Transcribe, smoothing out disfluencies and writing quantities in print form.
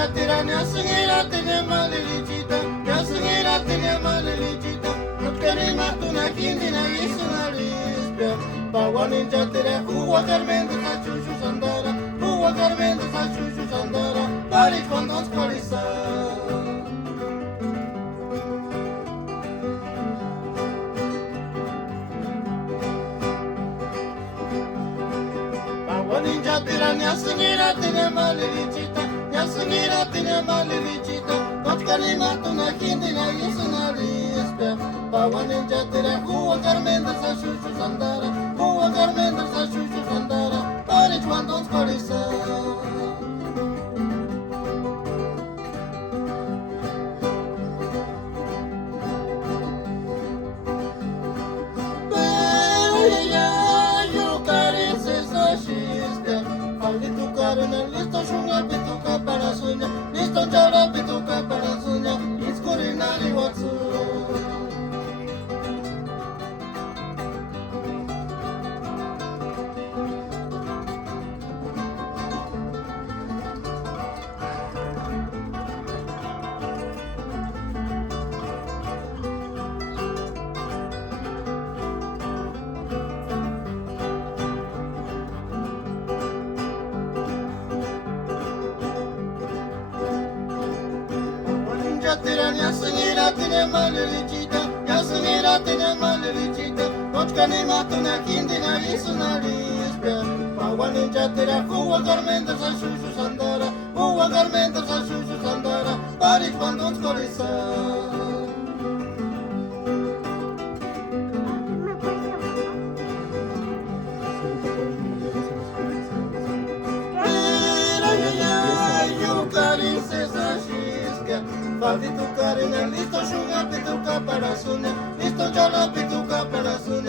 chatira, ni a seguir tenía malilichita, ni a seguir tenía malilichita. No queremos una quindina y es una lispia. Paguanin chatira, Huwa Carmen de Sachuchu Sandara, Huwa Carmen de Sachuchu Sandara, Paris cuando os Ninja tira nya singira tine malilichita, nya singira tine malilichita. Kochka ni matuna hindi na yisuna lispia. Pawa ninja tira Huwa Carmen de Sachuchu Sandara, Huwa Carmen de Sachuchu Sandara. Paris cuando os listo shunga pituka para sunya, listo chara pituka para sunya, iskurinari watsu. Tira nya singira tine malilichita, nya singira tine malilichita. Kochka ni matuna hindi na yisuna lispia. Pawa ninja tira Huwa Carmen de Sachuchu Sandara, Huwa Carmen de Sachuchu Sandara. Paris cuando os Faldi tu carina, listo shunga pituka para sunya, listo chala pituka para sunya.